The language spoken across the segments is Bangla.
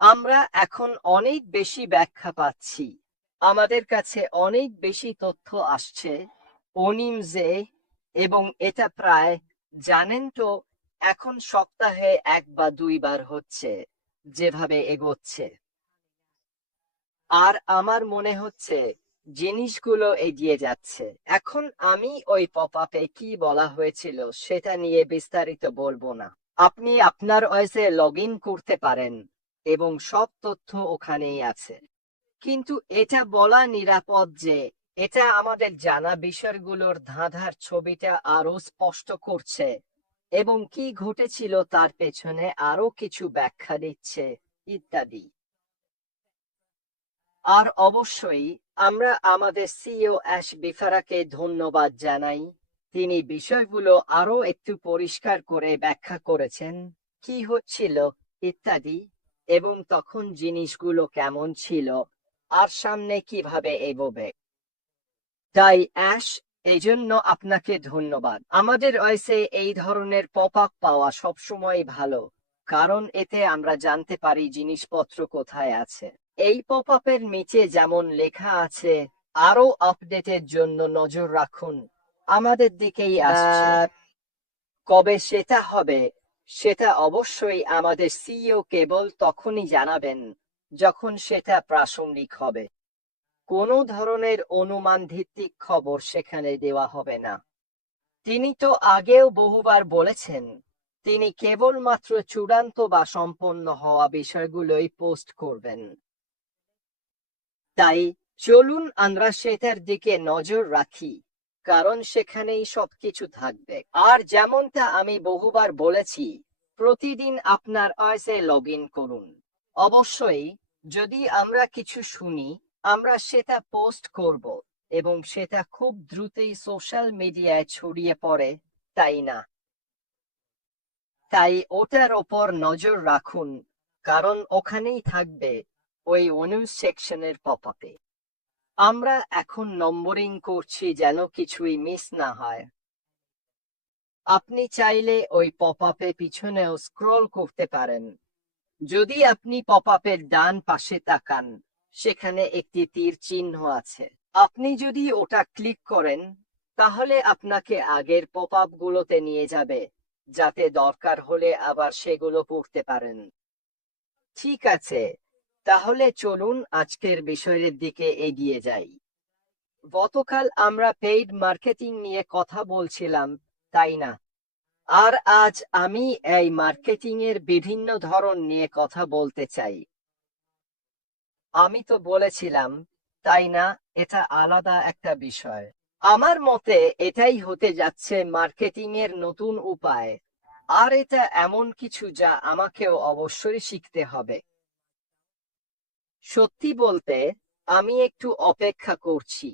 আমরা এখন অনেক বেশি ব্যাখ্যা পাচ্ছি। আমাদের কাছে অনেক বেশি তথ্য আসছে অনিমজে, এবং এটা প্রায়, জানেন তো, এখন সপ্তাহে 1 বা 2 বার হচ্ছে, যেভাবে এগোচ্ছে। আর আমার মনে হচ্ছে জিনিসগুলো এগিয়ে যাচ্ছে। এখন আমি ওই পপ আপে কি বলা হয়েছিল সেটা নিয়ে বিস্তারিত বলবো না। আপনি আপনার ওয়েসে লগ ইন করতে পারেন এবং সব তথ্য ওখানেই আছে। কিন্তু এটা বলা নিরাপদ যে এটা আমাদের জানা বিষয়গুলোর ধাঁধার ছবিটা আরো স্পষ্ট করছে এবং কি ঘটেছিল তার পেছনে আরো কিছু ব্যাখ্যা দিচ্ছে, ইত্যাদি। আর অবশ্যই আমরা আমাদের সিইও অ্যাশ বিফারাকে ধন্যবাদ জানাই। তিনি বিষয়গুলো আরো একটু পরিষ্কার করে ব্যাখ্যা করেছেন, কি হচ্ছিল ইত্যাদি, এবং তখন জিনিসগুলো কেমন ছিল আর সামনে কিভাবে এগোবে। তাই অ্যাশ, এই জন্য আপনাকে ধন্যবাদ। আমাদের ওয়েসে এই ধরনের পপ আপ পাওয়া সবসময় ভালো, কারণ এতে আমরা জানতে পারি জিনিসপত্র কোথায় আছে। এই পপ আপের নিচে যেমন লেখা আছে, আরো আপডেটের জন্য নজর রাখুন, আমাদের দিকেই আসছে। কবে সেটা হবে সেটা অবশ্যই আমাদের সিইও কেবল তখনই জানাবেন যখন সেটা প্রাসঙ্গিক হবে। কোনো ধরনের অনুমান ভিত্তিক খবর সেখানে দেওয়া হবে না। তিনি তো আগেও বহুবার বলেছেন তিনি কেবলমাত্র চূড়ান্ত বা সম্পন্ন হওয়া বিষয়গুলোই পোস্ট করবেন। তাই চলুন আমরা সেটার দিকে নজর রাখি, কারণ সেখানেই সবকিছু থাকবে। আর যেমনটা আমি বহুবার বলেছি, প্রতিদিন আপনার ওয়েসে লগ ইন করুন। অবশ্যই যদি আমরা কিছু শুনি আমরা সেটা পোস্ট করব, এবং সেটা খুব দ্রুতই সোশ্যাল মিডিয়ায় ছড়িয়ে পড়ে, তাই না? তাই ওটার ওপর নজর রাখুন, কারণ ওখানেই থাকবে ওই নিউজ সেকশনের পপ আপে। আমরা এখন নম্বরিং করছি যেন কিছুই মিস না হয়। আপনি চাইলে ওই পপ আপে পিছনেও স্ক্রল করতে পারেন। যদি আপনি পপ আপের ডান পাশে তাকান, সেখানে একটি তীর চিহ্ন আছে। আপনি যদি ওটা ক্লিক করেন তাহলে আপনাকে আগের পপ আপ গুলোতে নিয়ে যাবে, যাতে দরকার হলে আবার সেগুলো পড়তে পারেন। ঠিক আছে, তাহলে চলুন আজকের বিষয়ের দিকে এগিয়ে যাই। গতকাল আমরা পেইড মার্কেটিং নিয়ে কথা বলছিলাম, তাই না? আর আজ আমি এই মার্কেটিং এর বিভিন্ন ধরন নিয়ে কথা বলতে চাই। আমি তো বলেছিলাম, তাই না, এটা আলাদা একটা বিষয়। আমার মতে এটাই হতে যাচ্ছে মার্কেটিং এর নতুন উপায়, আর এটা এমন কিছু যা আমাকেও অবশ্যই শিখতে হবে। সত্যি বলতে আমি একটু অপেক্ষা করছি,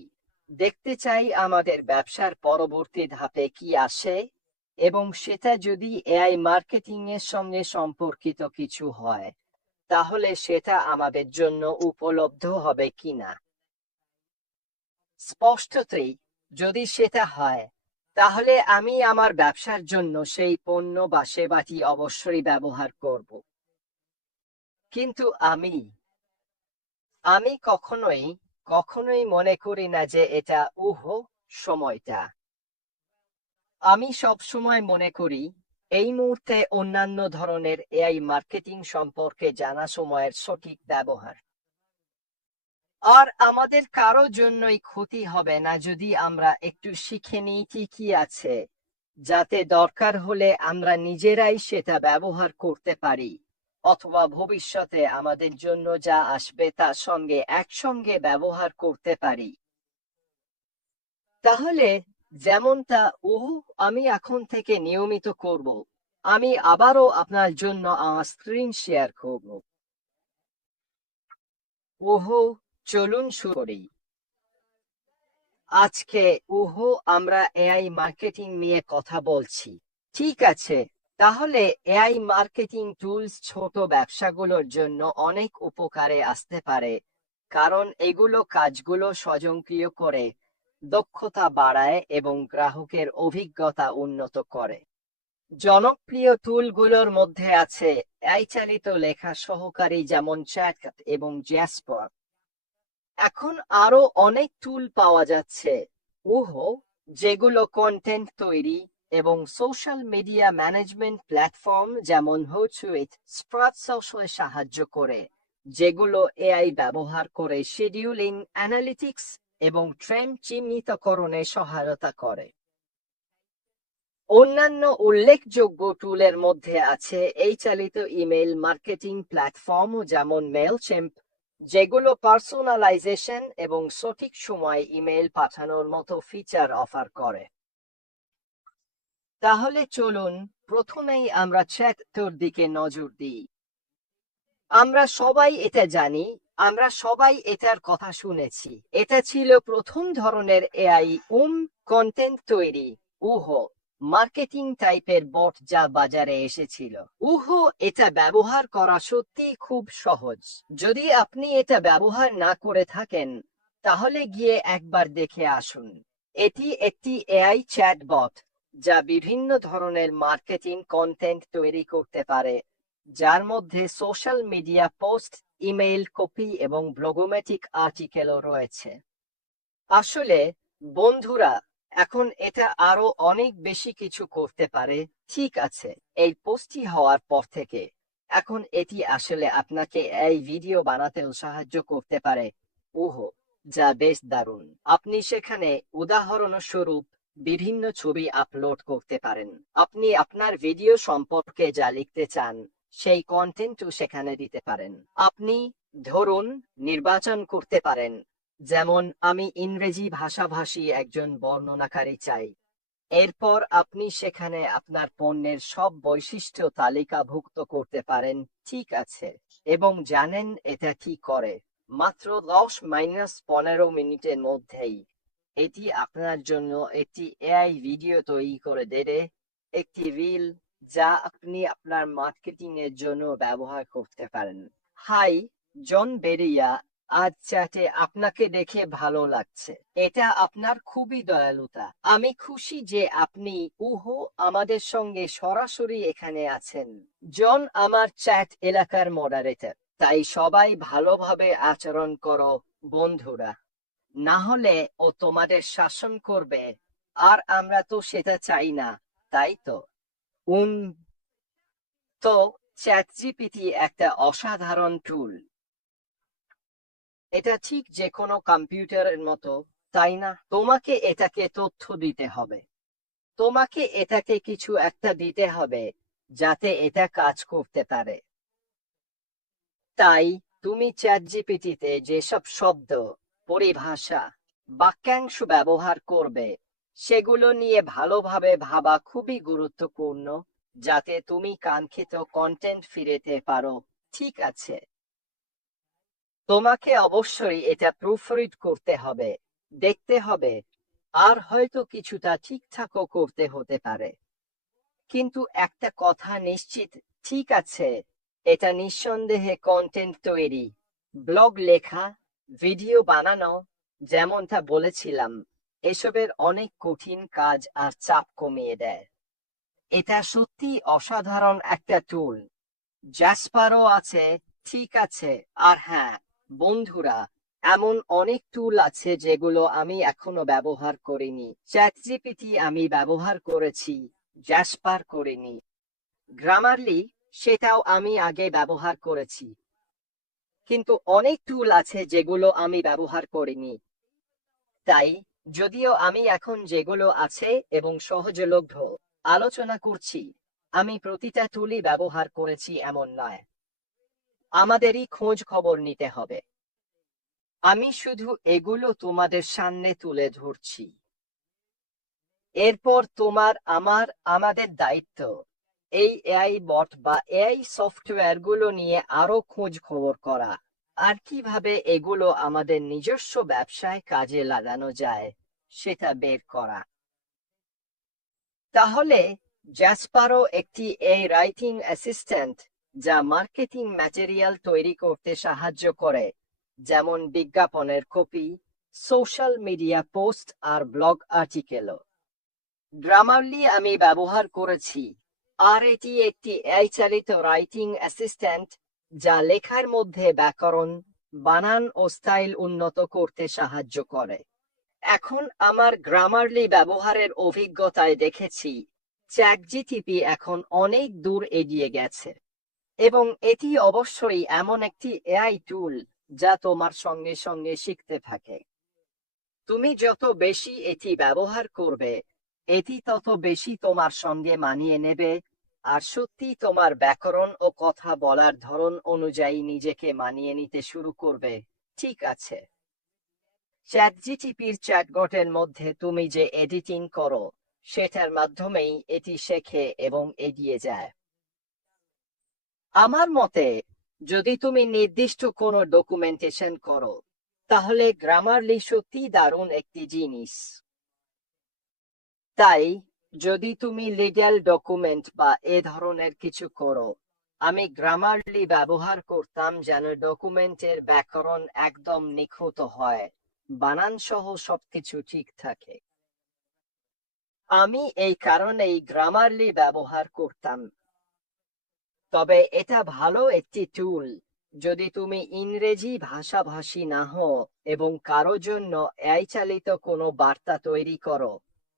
দেখতে চাই আমাদের ব্যবসার পরবর্তী ধাপে কি আসে, এবং সেটা যদি এআই মার্কেটিং এর সঙ্গে সম্পর্কিত কিছু হয় তাহলে সেটা আমাদের জন্য উপলব্ধ হবে কিনা। স্পষ্টতই যদি সেটা হয় তাহলে আমি আমার ব্যবসার জন্য সেই পণ্য বা সেবাটি অবশ্যই ব্যবহার করব। কিন্তু আমি আমি কখনোই কখনোই মনে করি না যে এটা সময়টা। আমি সব সময় মনে করি এই মুহূর্তে অন্যান্য ধরনের এআই মার্কেটিং সম্পর্কে জানা সময়ের সঠিক ব্যবহার। আর আমাদের কারো জন্যই ক্ষতি হবে না যদি আমরা একটু শিখে নিই কি আছে, যাতে দরকার হলে আমরা নিজেরাই সেটা ব্যবহার করতে পারি, অথবা ভবিষ্যতে আমাদের জন্য যা আসবে তার সঙ্গে একসঙ্গে ব্যবহার করতে পারি। তাহলে যেমনটা আমি এখন থেকে নিয়মিত করব, আমি আবারও আপনার জন্য আমার স্ক্রিন শেয়ার করব। চলুন শুরু করি। আজকে আমরা এআই মার্কেটিং নিয়ে কথা বলছি। ঠিক আছে, তাহলে এআই মার্কেটিং টুলস ছোট ব্যবসাগুলোর জন্য অনেক উপকারে আসতে পারে, কারণ এগুলো কাজগুলো স্বয়ংক্রিয় করে, দক্ষতা বাড়ায় এবং গ্রাহকের অভিজ্ঞতা উন্নত করে। জনপ্রিয় টুলগুলোর মধ্যে আছে এআই চালিত লেখা সহকারী যেমন চ্যাটকাট এবং জ্যাসপার। এখন আরো অনেক টুল পাওয়া যাচ্ছে উহো, যেগুলো কন্টেন্ট তৈরি এবং সোশ্যাল মিডিয়া ম্যানেজমেন্ট প্ল্যাটফর্ম যেমন হোটসুইট, স্প্রাটসোর্সে সাহায্য করে, যেগুলো এআই ব্যবহার করে শিডিউলিং, অ্যানালিটিক্স এবং ট্রেন্ড চিহ্নিতকরণে সহায়তা করে। অন্যান্য উল্লেখযোগ্য টুলের মধ্যে আছে এই চালিত ইমেল মার্কেটিং প্ল্যাটফর্ম যেমন মেইলচিম্প, যেগুলো পার্সোনালাইজেশন এবং সঠিক সময়ে ইমেল পাঠানোর মতো ফিচার অফার করে। তাহলে চলুন প্রথমেই আমরা চ্যাটটোর দিকে নজর দিই। আমরা সবাই এটা জানি, আমরা সবাই এটার কথা শুনেছি। এটা ছিল প্রথম ধরনের এআই কন্টেন্ট তৈরি উহো মার্কেটিং টাইপের বট যা বাজারে এসেছিল। এটা ব্যবহার করা সত্যি খুব সহজ। যদি আপনি এটা ব্যবহার না করে থাকেন তাহলে গিয়ে একবার দেখে আসুন। এটি একটি এআই চ্যাটবট যা বিভিন্ন ধরনের মার্কেটিং কন্টেন্ট তৈরি করতে পারে, যার মধ্যে social media post, email copy এবং ব্লগোমেটিক আর্টিকেলও রয়েছে। আসলে বন্ধুরা, এখন এটা আরো অনেক বেশি কিছু করতে পারে। ঠিক আছে, এই পোস্টটি হওয়ার পর থেকে এখন এটি আসলে আপনাকে এই ভিডিও বানাতেও সাহায্য করতে পারে যা বেশ দারুণ। আপনি সেখানে উদাহরণস্বরূপ বিভিন্ন ছবি আপলোড করতে পারেন। আপনি আপনার ভিডিও সম্পর্কে যা লিখতে চান সেই কন্টেন্টও সেখানে দিতে পারেন। আপনি ধরুন নির্বাচন করতে পারেন, যেমন আমি ইংরেজি ভাষাভাষী একজন বর্ণনাকারী চাই। এরপর আপনি সেখানে আপনার পণ্যের সব বৈশিষ্ট্য তালিকাভুক্ত করতে পারেন। ঠিক আছে, এবং জানেন এটা কি করে? মাত্র 10-15 মিনিটের মধ্যেই এটি আপনার জন্য একটি এআই ভিডিও তৈরি করে দেবে, একটি রিল যা আপনি আপনার মার্কেটিং এর জন্য ব্যবহার করতে পারেন। হাই, জন বেরিয়া, আজ চ্যাটে আপনাকে দেখে ভালো লাগছে। এটা আপনার খুবই দয়ালুতা। আমি খুশি যে আপনি আমাদের সঙ্গে সরাসরি এখানে আছেন। জন আমার চ্যাট এলাকার মডারেটর, তাই সবাই ভালোভাবে আচরণ করো বন্ধুরা, না হলে ও তোমাদের শাসন করবে, আর আমরা তো সেটা চাই না, তাই তো? উন তো চ্যাটজিপিটি একটা অসাধারণ টুল। এটা ঠিক যে কোনো কম্পিউটারের মতো, তাই না? তোমাকে এটাকে তথ্য দিতে হবে, তোমাকে এটাকে কিছু একটা দিতে হবে যাতে এটা কাজ করতে পারে। তাই তুমি চ্যাটজিপিটিতে যেসব শব্দ, পরিভাষা, বাক্যাংশ ব্যবহার করবে সেগুলো নিয়ে ভালোভাবে ভাবা খুবই গুরুত্বপূর্ণ, যাতে তুমি কাঙ্ক্ষিত কন্টেন্ট ফিরেতে পারো। ঠিক আছে, তোমাকে অবশ্যই এটা প্রুফরিড করতে হবে, দেখতে হবে, আর হয়তো কিছুটা ঠিকঠাকও করতে হতে পারে। কিন্তু একটা কথা নিশ্চিত, ঠিক আছে, এটা নিঃসন্দেহে কন্টেন্ট তৈরি, ব্লগ লেখা, ভিডিও বানানো, যেমনটা বলেছিলাম, এসবের অনেক কঠিন কাজ আর চাপ কমিয়ে দেয়। এটা সত্যি অসাধারণ একটা টুল। জ্যাসপারও আছে, ঠিক আছে, আর হ্যাঁ বন্ধুরা, এমন অনেক টুল আছে যেগুলো আমি এখনো ব্যবহার করিনি। চ্যাটজিপিটি আমি ব্যবহার করেছি, জ্যাসপার করিনি। গ্রামারলি, সেটাও আমি আগে ব্যবহার করেছি। কিন্তু অনেক টুল আছে যেগুলো আমি ব্যবহার করিনি। তাই যদিও আমি এখন যেগুলো আছে এবং সহজলভ্য আলোচনা করছি, আমি প্রতিটা টুলই ব্যবহার করেছি এমন নয়। আমাদেরই খোঁজ খবর নিতে হবে। আমি শুধু এগুলো তোমাদের সামনে তুলে ধরছি। এরপর আমাদের দায়িত্ব এই এআই বট বা এআই সফটওয়্যার গুলো নিয়ে আরো খোঁজ খবর করা, আর কিভাবে এগুলো আমাদের নিজস্ব ব্যবসায় কাজে লাগানো যায় সেটা বের করা। তাহলে জ্যাসপারও একটি এআই রাইটিং অ্যাসিস্ট্যান্ট যা মার্কেটিং ম্যাটেরিয়াল তৈরি করতে সাহায্য করে, যেমন বিজ্ঞাপনের কপি, সোশ্যাল মিডিয়া পোস্ট আর ব্লগ আর্টিকেলও। গ্রামারলি আমি ব্যবহার করেছি, আর এটি একটি এআই চালিত রাইটিং অ্যাসিস্ট্যান্ট যা লেখার মধ্যে ব্যাকরণ, বানান ও স্টাইল উন্নত করতে সাহায্য করে। এখন আমার গ্রামারলি ব্যবহারের অভিজ্ঞতায় দেখেছি চ্যাটজিটিপি এখন অনেক দূর এগিয়ে গেছে, এবং এটি অবশ্যই এমন একটি এআই টুল যা তোমার সঙ্গে সঙ্গে শিখতে থাকে। তুমি যত বেশি এটি ব্যবহার করবে, এটি তত বেশি তোমার সঙ্গে মানিয়ে নেবে, আর সত্যি তোমার ব্যাকরণ ও কথা বলার ধরন অনুযায়ী নিজেকে মানিয়ে নিতে শুরু করবে। ঠিক আছে, চ্যাটজিটিপির চ্যাটবটের মধ্যে তুমি যে এডিটিং করো সেটার মাধ্যমেই এটি শেখে এবং এগিয়ে যায়। আমার মতে, যদি তুমি নির্দিষ্ট কোনো ডকুমেন্টেশন করো, তাহলে গ্রামারলি সত্যি দারুণ একটি জিনিস। তাই যদি তুমি লিগ্যাল ডকুমেন্ট বা এ ধরনের কিছু করো, আমি গ্রামারলি ব্যবহার করতাম যেন ডকুমেন্টের ব্যাকরণ একদম নিখুঁত হয়, বানান সহ সবকিছু ঠিক থাকে। আমি এই কারণেই গ্রামারলি ব্যবহার করতাম। তবে এটা ভালো একটি টুল যদি তুমি ইংরেজি ভাষাভাষী না হও এবং কারো জন্য এআই চালিত কোনো বার্তা তৈরি করো,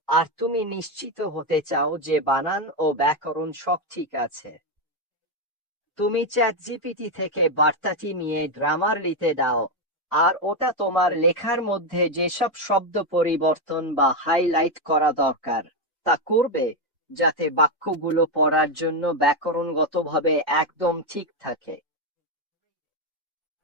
আর তুমি নিশ্চিত হতে চাও যে বানান ও ব্যাকরণ সব ঠিক আছে। তুমি চ্যাটজিপিটি থেকে বার্তাটি নিয়ে গ্রামারলিতে দাও, আর ওটা তোমার লেখার মধ্যে যেসব শব্দ পরিবর্তন বা হাইলাইট করা দরকার তা করবে, যাতে বাক্যগুলো পড়ার জন্য ব্যাকরণগতভাবে একদম ঠিক থাকে।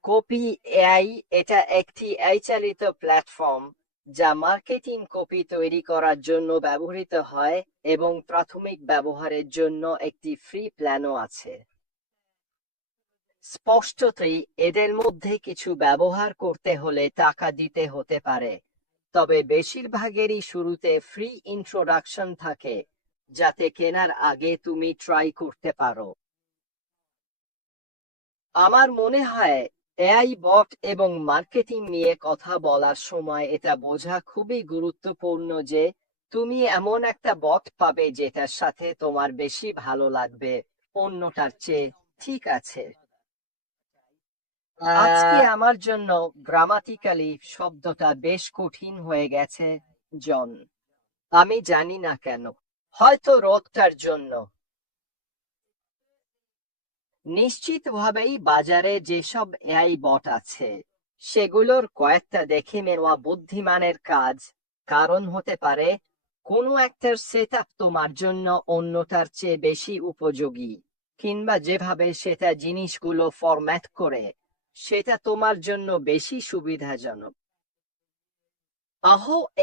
কপি এআই এটা একটি এআই চালিত প্ল্যাটফর্ম যা মার্কেটিং কপি তৈরি করার জন্য ব্যবহৃত হয়, এবং প্রাথমিক ব্যবহারের জন্য একটি ফ্রি প্ল্যানও আছে। স্পষ্টতই এদের মধ্যে কিছু ব্যবহার করতে হলে টাকা দিতে হতে পারে, তবে বেশিরভাগেরই শুরুতে ফ্রি ইন্ট্রোডাকশন থাকে, যাতে কেনার আগে তুমি ট্রাই করতে পারো। আমার মনে হয় এআই বট এবং মার্কেটিং নিয়ে কথা বলার সময় এটা বোঝা খুবই গুরুত্বপূর্ণ যে তুমি এমন একটা বট পাবে যেটার সাথে তোমার বেশি ভালো লাগবে অন্যটার চেয়ে। ঠিক আছে, আজকে আমার জন্য গ্রামাটিক্যালি শব্দটা বেশ কঠিন হয়ে গেছে, জন। আমি জানি না কেন। হয়তো রোগটার জন্য। নিশ্চিতভাবেই বাজারে যেসব এআই বট আছে সেগুলোর কয়েকটা দেখে নেওয়া বুদ্ধিমানের কাজ, কারণ হতে পারে কোনো একটার সেটআপ তোমার জন্য অন্যটার চেয়ে বেশি উপযোগী, কিংবা যেভাবে সেটা জিনিসগুলো ফরম্যাট করে সেটা তোমার জন্য বেশি সুবিধাজনক।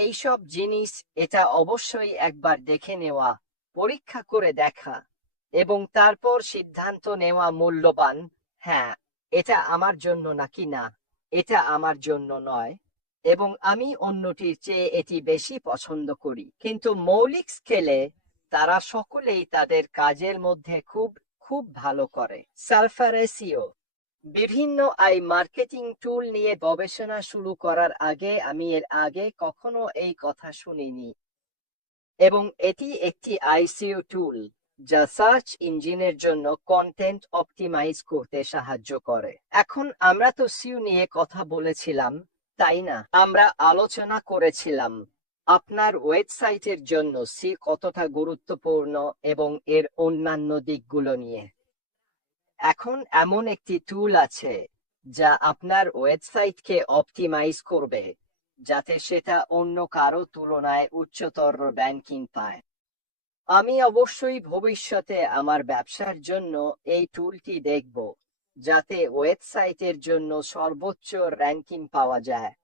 এইসব জিনিস এটা অবশ্যই একবার দেখে নেওয়া, পরীক্ষা করে দেখা, এবং তারপর সিদ্ধান্ত নেওয়া মূল্যবান। হ্যাঁ, এটা আমার জন্য নাকি না, এটা আমার জন্য নয়, এবং আমি অন্যটির চেয়ে এটি বেশি পছন্দ করি। কিন্তু মৌলিক স্কেলে তারা সকলেই তাদের কাজের মধ্যে খুব খুব ভালো করে। সালফার এসইও বিভিন্ন মার্কেটিং টুল নিয়ে গবেষণা শুরু করার আগে আমি এর আগে কখনো এই কথা শুনিনি, এবং এটি একটি আইসিও টুল যা সার্চ ইঞ্জিনের জন্য কন্টেন্ট অপটিমাইজ করতে সাহায্য করে। এখন আমরা তো সিইও নিয়ে কথা বলেছিলাম, তাই না? আমরা আলোচনা করেছিলাম আপনার ওয়েবসাইটের জন্য সি কতটা গুরুত্বপূর্ণ এবং এর অন্যান্য দিকগুলো নিয়ে। এখন এমন একটি টুল আছে যা আপনার ওয়েবসাইটকে অপটিমাইজ করবে যাতে সেটা অন্য কারো তুলনায় উচ্চতর র্যাঙ্কিং পায়। আমি অবশ্যই ভবিষ্যতে আমার ব্যবসার জন্য এই টুলটি দেখব, যাতে ওয়েবসাইটের জন্য সর্বোচ্চ র্যাঙ্কিং পাওয়া যায়।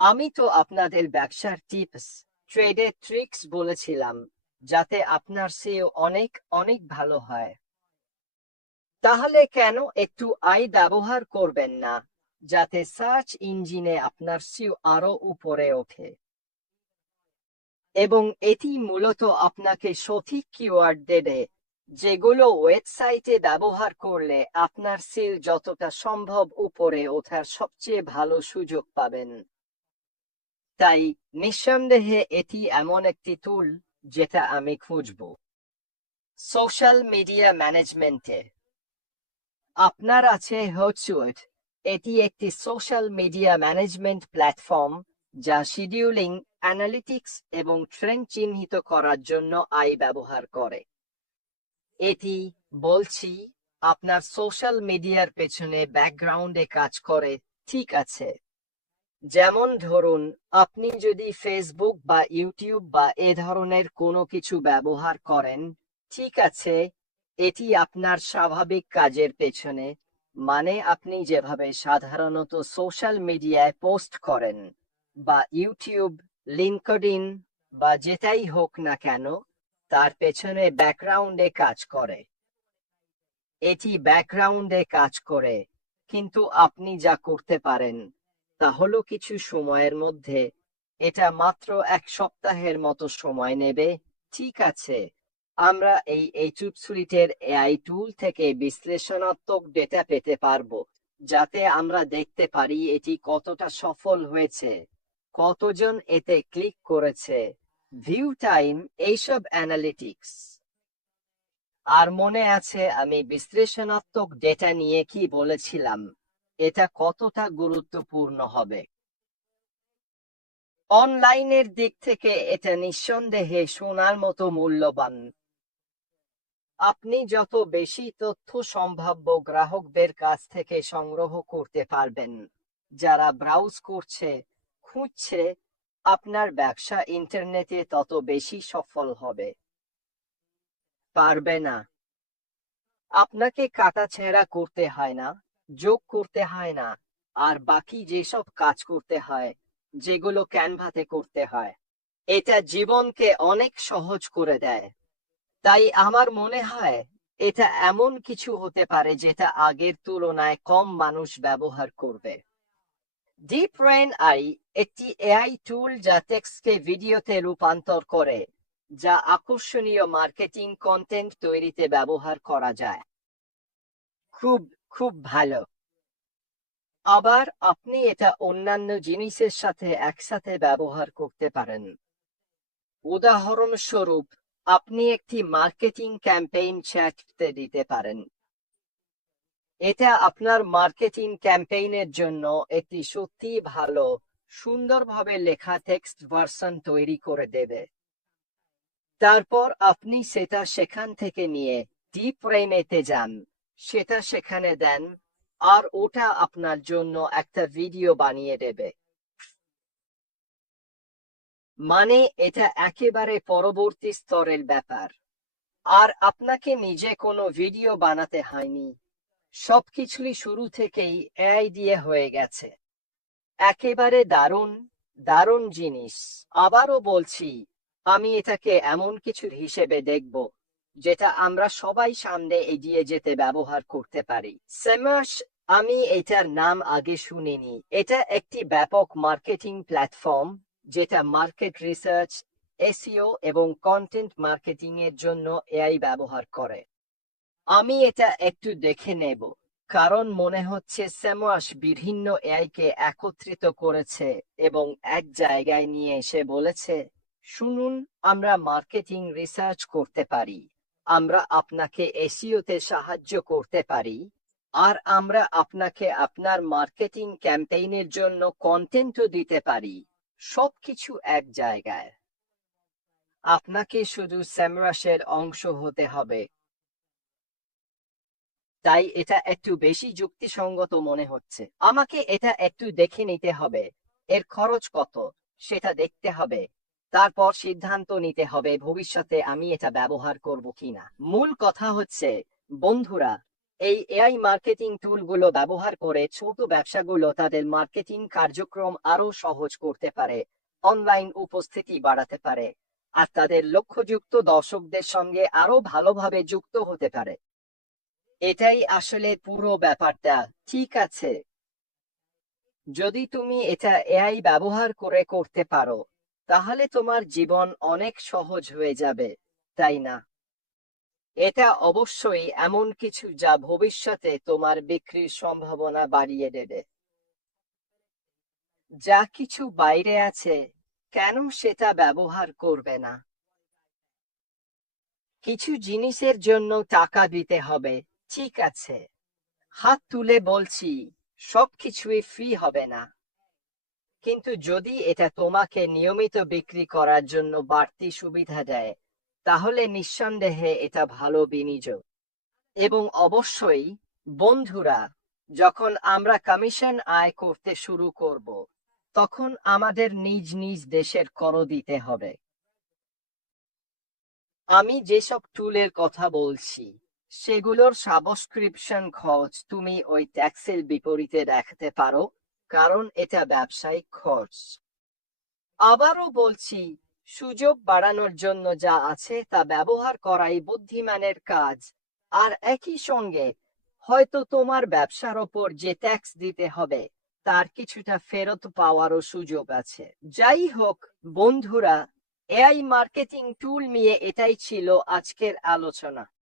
আমি তো আপনাদের ব্যবসার টিপস, ট্রেডের ট্রিক্স বলেছিলাম, যাতে আপনার সেও অনেক অনেক ভালো হয়। তাহলে কেন একটু ব্যবহার করবেন না, যাতে সার্চ ইঞ্জিনে আপনার সিও আরো উপরে ওঠে? এবং এটি মূলত আপনাকে সঠিক কিওয়ার্ড দেবে, যেগুলো ওয়েবসাইটে ব্যবহার করলে আপনার সিল যতটা সম্ভব উপরে ওঠার সবচেয়ে ভালো সুযোগ পাবেন। তাই নিঃসন্দেহে এটি এমন একটি টুল যেটা আমি খুঁজব। সোশ্যাল মিডিয়া ম্যানেজমেন্টে আপনার আছে হোটসুইট। এটি একটি সোশ্যাল মিডিয়া ম্যানেজমেন্ট প্ল্যাটফর্ম যা শিডিউলিং, অ্যানালিটিক্স এবং ট্রেন্ড চিহ্নিত করার জন্য ব্যবহার করে। এটি বলছি আপনার সোশ্যাল মিডিয়ার পেছনে ব্যাকগ্রাউন্ডে কাজ করে, ঠিক আছে? যেমন ধরুন, আপনি যদি ফেসবুক বা ইউটিউব বা এ ধরনের কোনো কিছু ব্যবহার করেন, ঠিক আছে, এটি আপনার স্বাভাবিক কাজের পেছনে, মানে আপনি যেভাবে সাধারণত সোশ্যাল মিডিয়ায় পোস্ট করেন, বা ইউটিউব, লিঙ্কডইন বা যেটাই হোক না কেন, তার পেছনে ব্যাকগ্রাউন্ডে কাজ করে। এটি ব্যাকগ্রাউন্ডে কাজ করে, কিন্তু আপনি যা করতে পারেন তা হলো কিছু সময়ের মধ্যে, এটা মাত্র 1 সপ্তাহের মতো সময় নেবে, ঠিক আছে? আমরা এই এইচুব সুইটের এআই টুল থেকে বিশ্লেষণাত্মক ডেটা পেতে পারবো, যাতে আমরা দেখতে পারি এটি কতটা সফল হয়েছে, কতজন এতে ক্লিক করেছে, ভিউ টাইম, এইসব অ্যানালিটিক্স। আর মনে আছে আমি বিশ্লেষণাত্মক ডেটা নিয়ে কি বলেছিলাম? এটা কতটা গুরুত্বপূর্ণ হবে। অনলাইনের দিক থেকে এটা নিঃসন্দেহে সোনার মতো মূল্যবান। আপনি যত বেশি তথ্য সম্ভাব্য গ্রাহকদের কাছ থেকে সংগ্রহ করতে পারবেন, যারা ব্রাউজ করছে, খুঁজছে, আপনার ব্যবসা ইন্টারনেটে তত বেশি সফল হবে। পারবে না। আপনাকে কাটাছেঁড়া করতে হয় না, যোগ করতে হয় না, আর বাকি যেসব কাজ করতে হয়, যেগুলো ক্যানভাতে করতে হয়, এটা জীবনকে অনেক সহজ করে দেয়। তাই আমার মনে হয় এটা এমন কিছু হতে পারে যেটা আগের তুলনায় কম মানুষ ব্যবহার করবে। ডিপ ব্রেইন আই একটি এআই টুল যা টেক্সটকে ভিডিওতে রূপান্তর করে, যা আকর্ষণীয় মার্কেটিং কন্টেন্ট তৈরিতে ব্যবহার করা যায়। খুব খুব ভালো। আবার আপনি এটা অন্যান্য জিনিসের সাথে একসাথে ব্যবহার করতে পারেন। উদাহরণস্বরূপ, আপনি একটি মার্কেটিং ক্যাম্পেইন চ্যাটতে দিতে পারেন। এটা আপনার মার্কেটিং ক্যাম্পেইনের জন্য একটি সত্যিই ভালো, সুন্দরভাবে লেখা টেক্সট ভার্সন তৈরি করে দেবে। তারপর আপনি সেটা সেখান থেকে নিয়ে ডিপ ব্রেইনেতে যান, সেটা সেখানে দেন, আর ওটা আপনার জন্য একটা ভিডিও বানিয়ে দেবে। মানে এটা একেবারে পরবর্তী স্তরের ব্যাপার। আর আপনাকে নিজে কোনো ভিডিও বানাতে হয়নি, সবকিছুই শুরু থেকেই এআই দিয়ে হয়ে গেছে। একেবারে দারুণ, দারুণ জিনিস। আবারও বলছি, আমি এটাকে এমন কিছুর হিসেবে দেখব যেটা আমরা সবাই সামনে এগিয়ে যেতে ব্যবহার করতে পারি। সেমাস, আমি এটার নাম আগে শুনিনি। এটা একটি ব্যাপক মার্কেটিং প্ল্যাটফর্ম যেটা মার্কেট রিসার্চ, এসইও এবং কন্টেন্ট মার্কেটিং এর জন্য এআই ব্যবহার করে। আমি এটা একটু দেখে নেব, কারণ মনে হচ্ছে স্যামওয়াশ বিভিন্ন এআইকে একত্রিত করেছে এবং এক জায়গায় নিয়ে এসে বলেছে, শুনুন, আমরা মার্কেটিং রিসার্চ করতে পারি, আমরা আপনাকে এসইওতে সাহায্য করতে পারি, আর আমরা আপনাকে আপনার মার্কেটিং ক্যাম্পেইনের জন্য কন্টেন্টও দিতে পারি, সবকিছু এক জায়গায়। আপনাকে শুধু স্যামওয়াশের অংশ হতে হবে। তাই এটা একটু বেশি যুক্তিসঙ্গত মনে হচ্ছে। আমাকে এটা একটু দেখে নিতে হবে, এর খরচ কত সেটা দেখতে হবে, তারপর সিদ্ধান্ত নিতে হবে ভবিষ্যতে আমি এটা ব্যবহার করব কিনা। মূল কথা হচ্ছে, বন্ধুরা, এই এআই মার্কেটিং টুলগুলো ব্যবহার করে ছোট ব্যবসাগুলো তাদের মার্কেটিং কার্যক্রম আরো সহজ করতে পারে, অনলাইন উপস্থিতি বাড়াতে পারে, আর তাদের লক্ষ্যযুক্ত দর্শকদের সঙ্গে আরো ভালোভাবে যুক্ত হতে পারে। এটাই আসলে পুরো ব্যাপারটা, ঠিক আছে? যদি তুমি এটা এআই ব্যবহার করে করতে পারো, তাহলে তোমার জীবন অনেক সহজ হয়ে যাবে, তাই না? এটা অবশ্যই এমন কিছু যা ভবিষ্যতে তোমার বিক্রির সম্ভাবনা বাড়িয়ে দেবে। যা কিছু বাইরে আছে, কেন সেটা ব্যবহার করবে না? কিছু জিনিসের জন্য টাকা দিতে হবে, ঠিক আছে। হাত তুলে বলছি, সবকিছুই ফ্রি হবে না। কিন্তু যদি এটা তোমাকে নিয়মিত বিক্রি করার জন্য বাড়তি সুবিধা দেয়, তাহলে নিঃসন্দেহে এটা ভালো বিনিয়োগ। এবং অবশ্যই, বন্ধুরা, যখন আমরা কমিশন আয় করতে শুরু করব, তখন আমাদের নিজ নিজ দেশের কর দিতে হবে। আমি যেসব টুলের কথা বলছি, সেগুলোর সাবস্ক্রিপশন খরচ তুমি ওই ট্যাক্সের বিপরীতে রাখতে পারো, কারণ এটা ব্যবসায়িক খরচ। আবারও বলছি, সুযোগ বাড়ানোর জন্য যা আছে তা ব্যবহার করাই বুদ্ধিমানের কাজ। আর একই সঙ্গে, হয়তো তোমার ব্যবসার ওপর যে ট্যাক্স দিতে হবে, তার কিছুটা ফেরত পাওয়ারও সুযোগ আছে। যাই হোক, বন্ধুরা, এআই মার্কেটিং টুল নিয়ে এটাই ছিল আজকের আলোচনা।